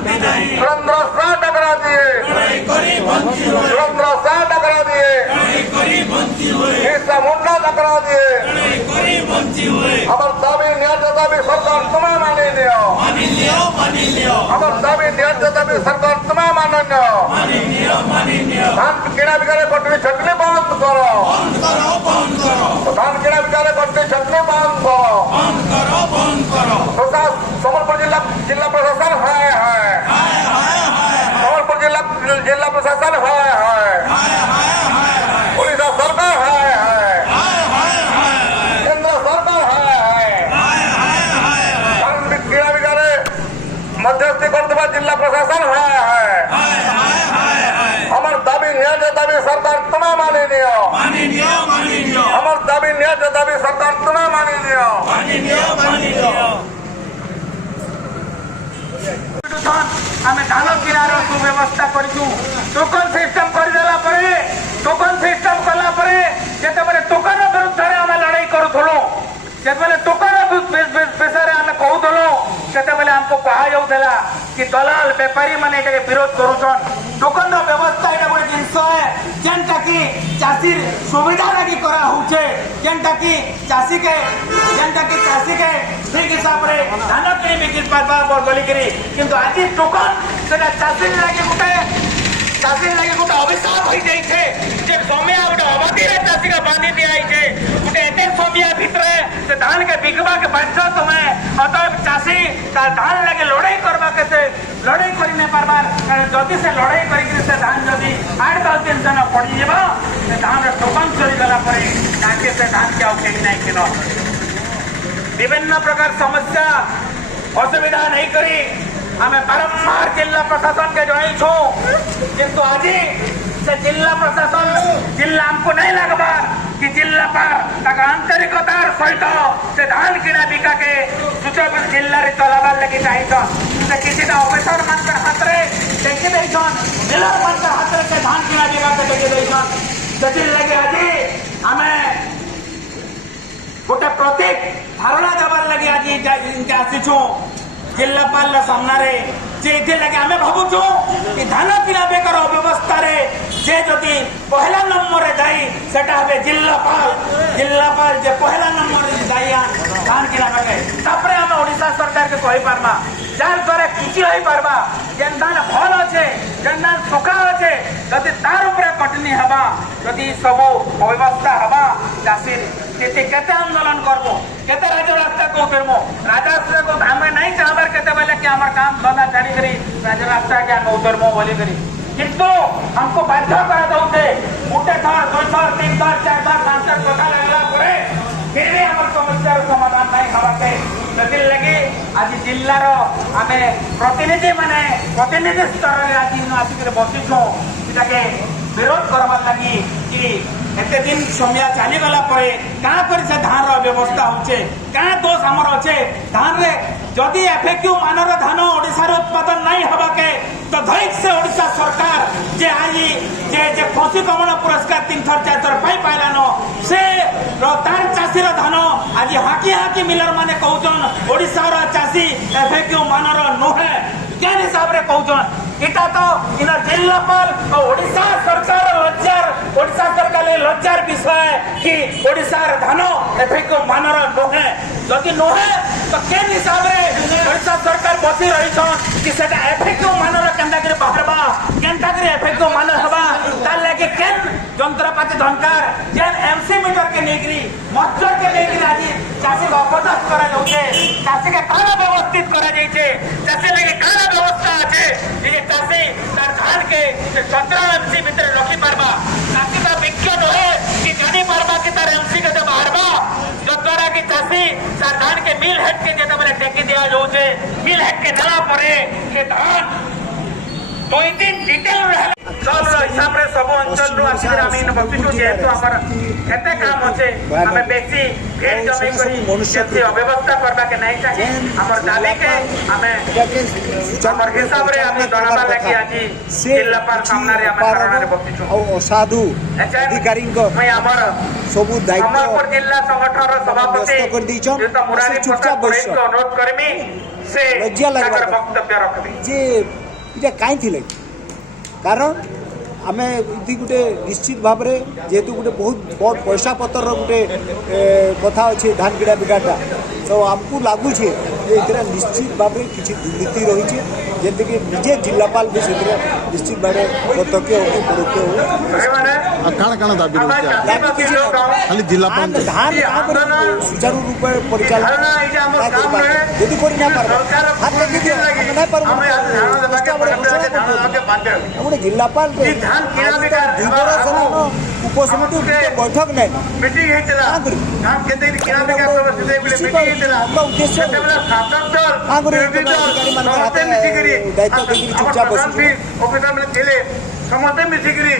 सुरेंद्र शाह टकरा दिए, सुरेंद्र शाह टकरा दिए, मुंडा टकरा दिए। আমার দাবি ন্যায্য দাবি সরকার তোমায় মানি নিও, আমার দাবি ন্যায্য দাবি সরকার তোমায় মানি নিও। ধান কিনা বিকারে কটনি ছটনি বন্ধ করো, ধান কিনা বিকারে কটনি ছটনি বন্ধ করো। সম্বলপুর जिला प्रशासन है सम्बलपुर जिला प्रशासन है उड़ीसा सरकार है केंद्र सरकार है क्रीड़ा विकारे मध्यस्थी करते जिला प्रशासन है हमार दाबी न्याय दाबी सरकार तुम्हें मानी नियो, हमार दाबी न्याय दाबी सरकार तुम्हें मानी नियो। आमे धान किनार सुव्यवस्था करूँ टोकन सिस्टम करदेला टोकन सिस्टम कला जिते टोकन विरुद्ध आम लड़ाई करूँ जिते टोकन विषय आम कहूलु से आमको कहुला कि दलाल बेपारी मैंने विरोध करुन टोकन व्यवस्था यहाँ गोटे जिनस है जेनटा कि चाषी सुविधा लगी कराऊे जेनटा कि चाषी के ठीक हिसाब से धान किणी बिक्री पार्बा बोलिकी किंतु आज टोकन से चाषी लगे गोटे अभिशाप हो जाए जमिया गोटे अवधि चाषी का बांधी दिखाई गोटे एत समिया भितर से धान के बिकवा के बाध्य तुम्हें अतएव चाषी धान लगे लड़ाई करवा के लड़ाई कर नहीं पार्बार जदि से लड़ाई कर धान जदि 8-10 दिन से पड़ी से धान टोकन चलीगला से धान के आगे नहीं किन विभिन्न प्रकार समस्या असुविधा नहीं करी आम बारंबार जिला प्रशासन के जनईछू किंतु आज से जिला प्रशासन जिला हमको नहीं लगवा कि जिला पर आंतरिकतार सहित से धान किना बिका के सुचल जिले में चलाबार लगी चाहिए से किसी ऑफिसर मान हाथ में टेकी मिलर मान हाथ में से धान किना बिका के टेकी लगे आज आम गोटे प्रतीक धारणा देवार लगे आज आसीचु जिलापाल सामने जे लगे आम भावुचु कि धान किना बेकार अव्यवस्था जे जदि पहला नंबर जाई सेटा हे जिलापाल जे पहला नंबर जाइया धान किना बेके तापरे आम ओडिशा सरकार के कहि पारमा जार द्वारा किछि होई पारबा जेन धान भल अच्छे जेन धान सुखा अच्छे जदि तार उपरे कटनी हबा जदि सब अव्यवस्था हबा चाषी केते आंदोलन करबो केते राजरास्ता को करबो राजरास्ता को आम नहीं चाहबार केते बेले कि हमर काम धंधा छाड़ी करी राजरास्ता के हम उतरबो बोली करी किंतु हमको बाध्य करा दउते गोटे थर 2 थर 3 थर 4 थर 5 थर कथा लगला परे फिर भी हमर समस्या समाधान नहीं हवाते से लगी आज जिल्लार आम प्रतिनिधि माने प्रतिनिधि स्तर में आज आसिक बसीचु के विरोध करवार लगी कि एते दिन समय चलीगला क्या कर धान व्यवस्था होचे क्या दोष आमर अच्छे धान रे जदि एफएक्यू मानर धान ओडिशार उत्पादन नहीं हवा के तो धैक से ओडिशा सरकार जे आज जे फसी कमल पुरस्कार 3 थर 4 थर पाई पाइलान से तार चाषी धान आज हाकी मिलर माने कहउछन ओडिशार चाषी एफएक्यू मानर नुहे क्या हिसाब रे कहउछन इटा तो इन जिलापाल और ओडिशा सरकार लज्जार विषय कि ओडिशार धान एफएक्यू मानर नुहे जदि नुहे तो केन हिसाब रे ओडिशा सरकार बसी रही कि सेटा एफएक्यू मानर केनता करे बाहरबा केनता करे एफएक्यू मानर हबा तार लेके केन यंत्रपाति धनकार जेन एमसी मीटर के नेगरी मस्टर के नेगरी आज चाषी को अपदस्थ करा जाउछे चाषी के काना व्यवस्थित करा जाइछे चाषी लेके काना व्यवस्था আছে ये चाषी तार धान के 17 एमसी भीतर रखी पारबा चाषी का विज्ञान है कि जानी पारबा कि तार एमसी के बाहरबा जद्वारा कि चाषी तार धान के मिल हेड के जेता बेले टेकी दिया जाउछे मिल हेड के नला परे ये धान 2 दिन डिटेल रहे सब हिसाब रे सब अंचल रो आसी आम इन बसिଛୁ जेहेतु हमर एते काम होचे हमें बेसी भेड़ जमी करी से अव्यवस्था करबा के नहीं चाहिए हमर दाबी के हमें हमर हिसाब रे हम दरबार लगी आज जिल्लापाल सामने रे हम धारणा रे बसिଛୁ असाधु अधिकारी मैं हमर सब दायित्व हमर जिला संगठन रो सभापति कर दीछन जे तो मुरारी चुपचाप प्रसाद बस को अनुरोध करमी से लज्जा लगबा ताकर वक्तव्य रखबी जे इटा काई थिले कारण आमे इति गुटे निश्चित भाव रे जेतु गुटे बहुत बड़ पैसा पतर रो गुटे कथा अछि धान किड़ा बिगाटा तो हमकु लागु छे जे इतरा निश्चित भाव रे किछि दुर्नीति रही छे जेते कि निजे जिल्लापाल भी सेतरे निश्चित भाव रे प्रत्यक्ष हो परोक्ष हो माने काण दाबी रही खाली जिलापाल धान सुचारू रूप परिचालन यदि करि ना पार हाथ लगी दियो हम नहीं पार गोटे जिल्लापाल धान किना बेकार उपसमिति बैठक नहीं मीटिंग हेतला धान केते किना बेकार सब सिधे बिले मीटिंग हेतला उद्देश्य केतेबेला शासक दल विरोधी दल समस्त मिसिकरी दायित्व देकरी चुपचाप बसी ऑफिसर में थे समस्त मिसिकरी